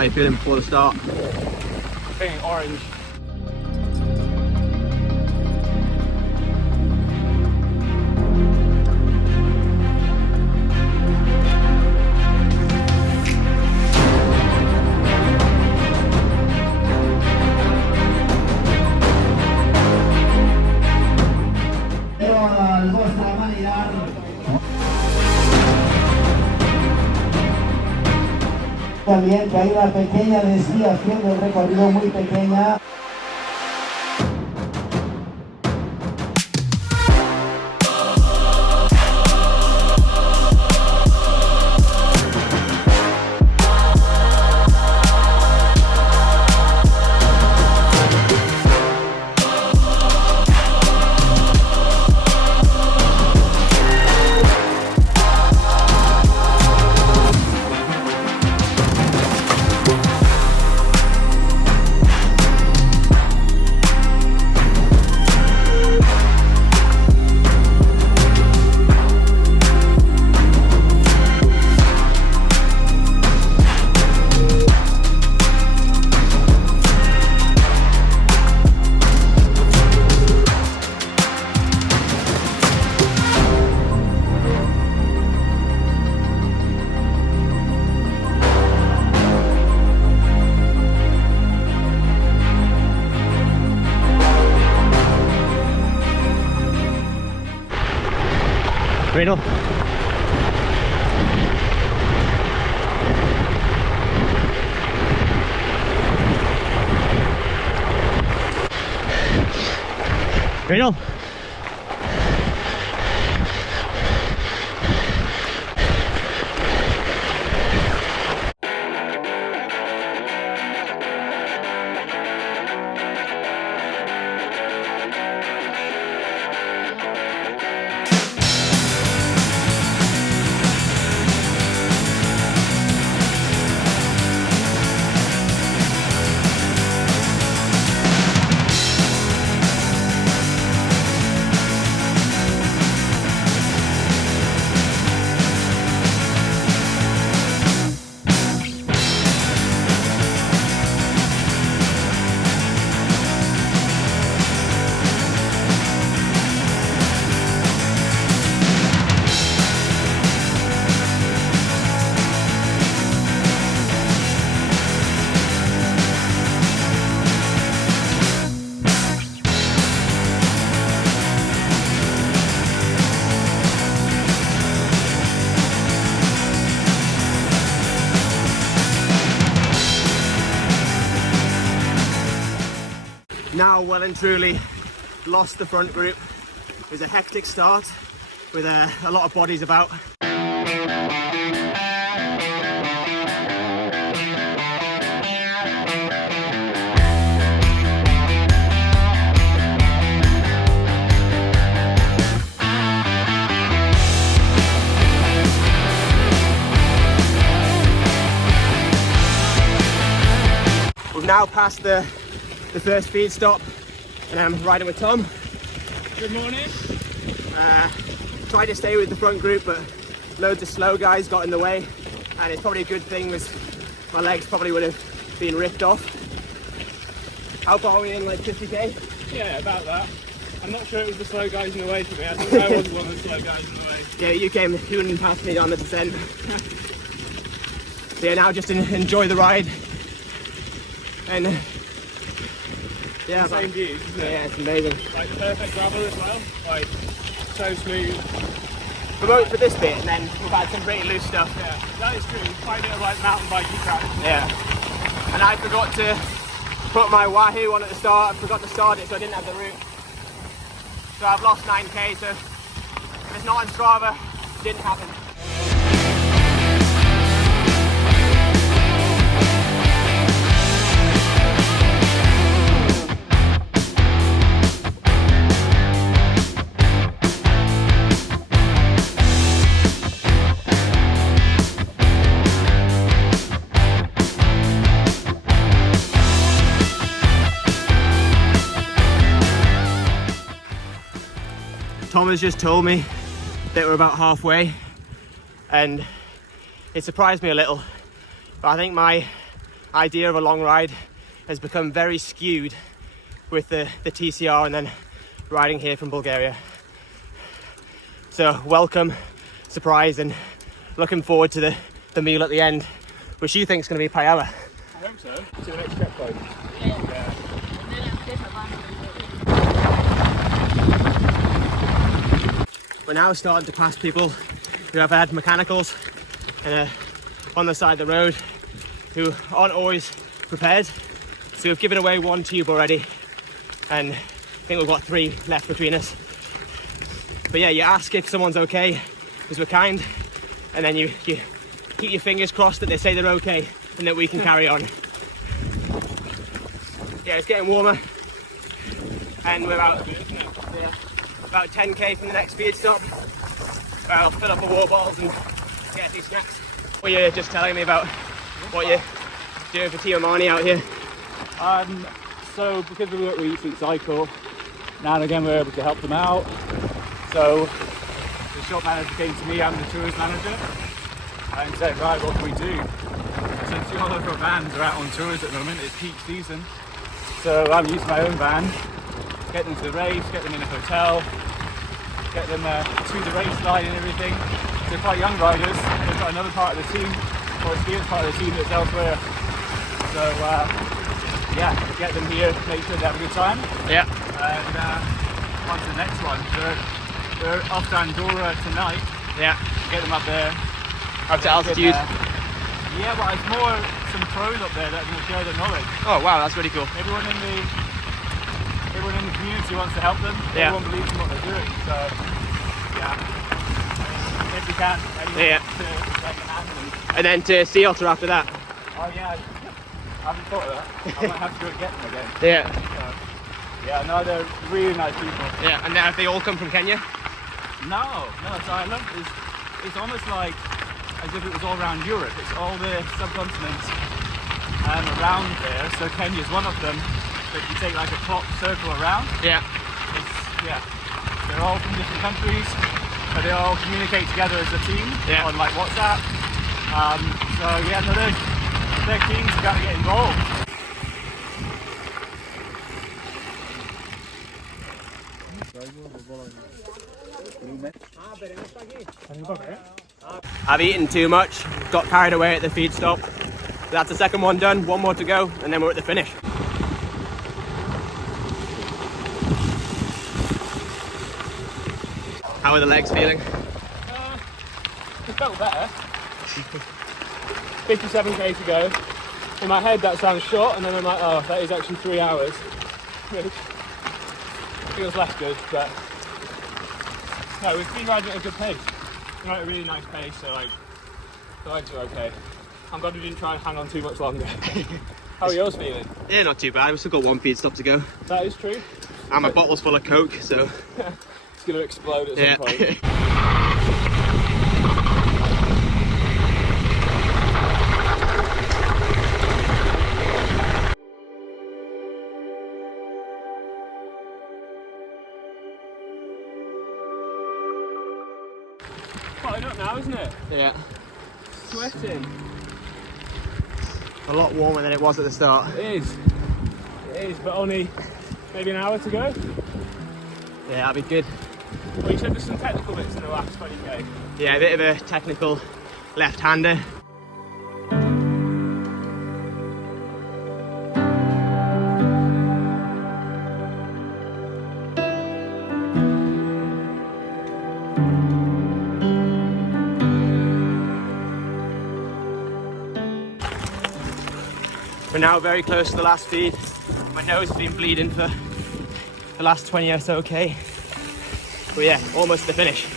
How are you feeling before the start? Feeling orange. También que hay una pequeña desviación del recorrido muy pequeña. Reino. Reino. Now well and truly lost the front group. It was a hectic start with a lot of bodies about. We've now passed the first speed stop and I'm riding with Tom. Good morning. Tried to stay with the front group but loads of slow guys got in the way and it's probably a good thing was my legs probably would have been ripped off. How far are we in, like 50k? Yeah, about that. I'm not sure it was the slow guys in the way for me. I think I was one of the slow guys in the way. Yeah, you wouldn't pass me on the descent. So yeah, now just enjoy the ride and yeah, Same views, isn't it? Yeah, it's amazing. Like perfect gravel as well. Like so smooth. For this bit, and then we've had some pretty loose stuff. Yeah, that is true. Quite a bit of like mountain biking track. Yeah. And I forgot to put my Wahoo on at the start. I forgot to start it, so I didn't have the route. So I've lost 9k. So if it's not on Strava, it didn't happen. Tom has just told me that we're about halfway and it surprised me a little, but I think my idea of a long ride has become very skewed with the TCR and then riding here from Bulgaria. So welcome, surprise, and looking forward to the meal at the end, which you think is going to be paella. I hope so. To the next checkpoint. Yeah. We're now starting to pass people who have had mechanicals on the side of the road who aren't always prepared. So we've given away 1 tube already, and I think we've got 3 left between us. But yeah, you ask if someone's okay, because we're kind, and then you keep your fingers crossed that they say they're okay and that we can carry on. Yeah, it's getting warmer, and we're about 10k from the next feed stop. I'll fill up my water bottles and get a few snacks. Well, you're just telling me about what you're doing for Team Armani out here. So because we work with UCI Cycle, now and again we're able to help them out. So the shop manager came to me, I'm the tourist manager, and said, right, what can we do? Since all of our vans are out on tours at the moment, it's peak season. So I'm using my own van, get them to the race, get them in a hotel, get them to the race line and everything. They're quite young riders. They've got another part of the team, or experienced part of the team that's elsewhere. So yeah, get them here, make sure they have a good time. Yeah. And on to the next one. We're off to Andorra tonight. Yeah. Get them up there. Up to altitude. Yeah, but it's more some pros up there that will share their knowledge. Oh wow, that's really cool. Everyone in the community wants to help them. Yeah. Everyone believes in what they're doing. So yeah. If we can, Yeah. to lend a hand And then to Sea Otter after that. oh yeah, I haven't thought of that. I might have to go and get them again. Yeah. So, yeah, no, they're really nice people. Yeah, and now they all come from Kenya? No, so I love it's almost like as if it was all around Europe. It's all the subcontinents around there. So Kenya's one of them. But you take like a clock circle around. Yeah. They're all from different countries, but they all communicate together as a team on like WhatsApp. So yeah, no, they're keen to get involved. I've eaten too much, got carried away at the feed stop. That's the second one done, 1 more to go, and then we're at the finish. How are the legs feeling? It felt better. 57k to go. In my head that sounds short, and then I'm like, oh, that is actually 3 hours. Which feels less good, but no, we've been riding at a good pace. We're at a really nice pace, so like the legs are okay. I'm glad we didn't try and hang on too much longer. How are yours feeling? Yeah, not too bad. We've still got 1 feed stop to go. That is true. And my bottle's full of Coke, so... It's going to explode at some point. Hotting up now, isn't it? Yeah. Sweating. A lot warmer than it was at the start. It is, but only maybe an hour to go. Yeah, that'll be good. Well, you said there's some technical bits in the last 20k. Yeah, a bit of a technical left-hander. We're now very close to the last feed. My nose has been bleeding for the last 20 or so k. But yeah, almost to the finish.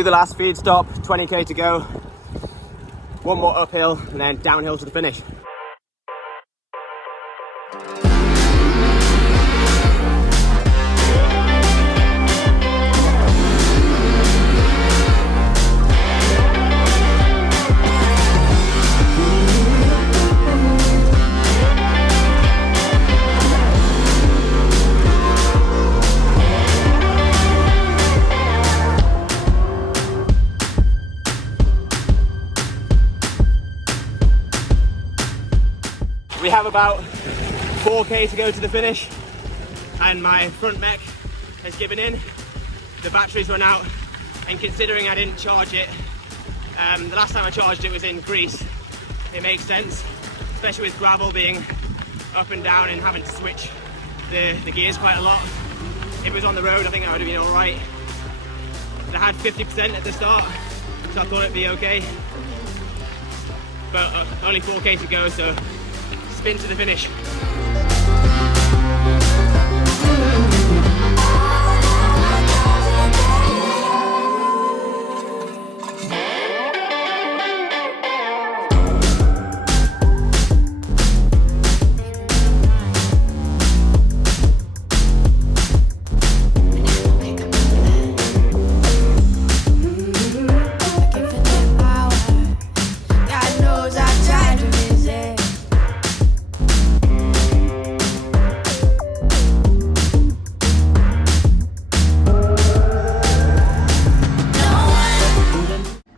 Through the last feed stop, 20k to go. One more uphill and then downhill to the finish. We have about 4k to go to the finish and my front mech has given in. The batteries run out, and considering I didn't charge it, the last time I charged it was in Greece, it makes sense, especially with gravel being up and down and having to switch the gears quite a lot. If it was on the road, I think that would have been alright. I had 50% at the start, so I thought it'd be okay. But only 4k to go, so spin to the finish.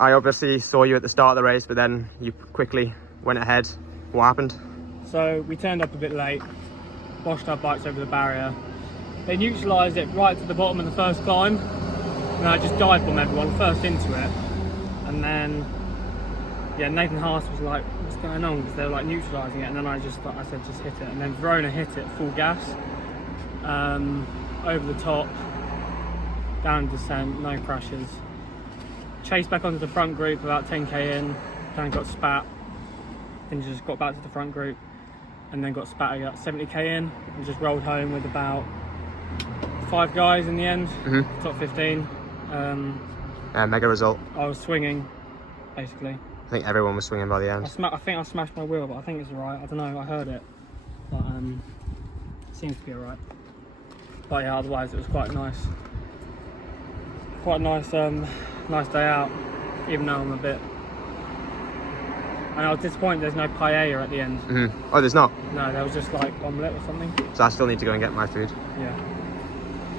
I obviously saw you at the start of the race, but then you quickly went ahead. What happened? So we turned up a bit late, washed our bikes over the barrier. They neutralised it right to the bottom of the first climb, and I just dive bombed everyone first into it. And then, yeah, Nathan Haas was like, "What's going on?" Because they were like neutralising it, and then I said, "Just hit it." And then Girona hit it full gas, over the top, down descent, no crashes. Chased back onto the front group about 10k in, then got spat, then just got back to the front group, and then got spat at 70k in, and just rolled home with about 5 guys in the end, top 15. Mega result. I was swinging, basically. I think everyone was swinging by the end. I think I smashed my wheel, but I think it's alright. I don't know, I heard it, but it seems to be alright. But yeah, otherwise it was quite nice. Quite a nice day out, even though I'm a bit... And I was disappointed there's no paella at the end. Oh, there's not? No, there was just like omelette or something. So I still need to go and get my food. Yeah.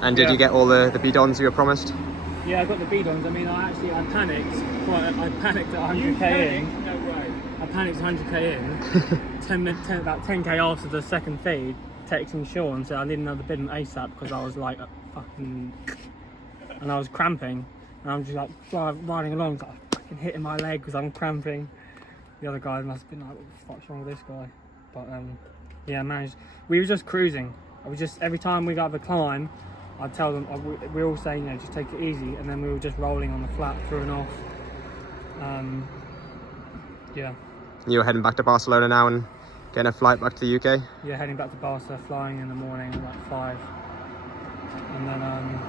And did you get all the bidons you were promised? Yeah, I got the bidons. I mean, I panicked. I panicked at 100k in. No way. I panicked 100k in. About 10k after the second feed, texting Sean and said I need another bidon ASAP because I was like fucking... And I was cramping. And I'm just like riding along, like fucking hitting my leg because I'm cramping. The other guy must have been like, what the fuck's wrong with this guy? But yeah, managed. We were just cruising. I was just, every time we got up a climb, I'd tell them, we were all saying, you know, just take it easy. And then we were just rolling on the flat through and off. Yeah. You're heading back to Barcelona now and getting a flight back to the UK? Yeah, heading back to Barca, flying in the morning at like 5. And then,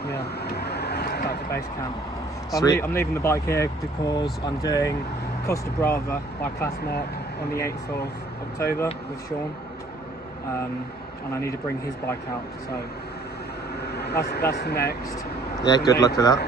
yeah, back to base camp. I'm leaving the bike here because I'm doing Costa Brava by class mark on the 8th of October with Sean, and I need to bring his bike out, so that's next. Yeah, good luck for that.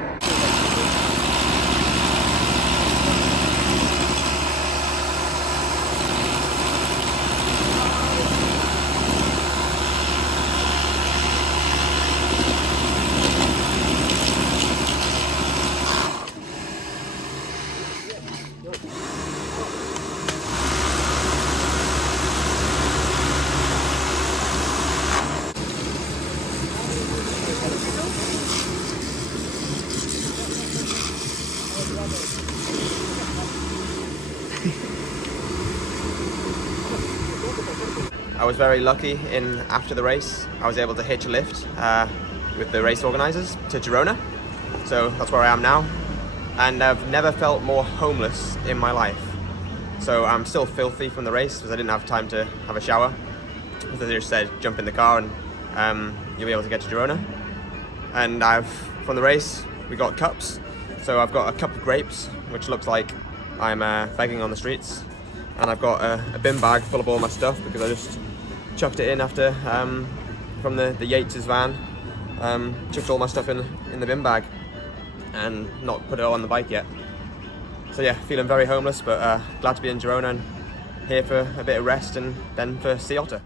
I was very lucky in after the race. I was able to hitch a lift with the race organisers to Girona. So that's where I am now. And I've never felt more homeless in my life. So I'm still filthy from the race because I didn't have time to have a shower. So they just said, jump in the car and you'll be able to get to Girona. And from the race, we got cups. So I've got a cup of grapes, which looks like I'm begging on the streets, and I've got a bin bag full of all my stuff because I just chucked it in after from the Yates' van. Chucked all my stuff in the bin bag and not put it on the bike yet. So yeah, feeling very homeless, but glad to be in Girona and here for a bit of rest and then for Sea Otter.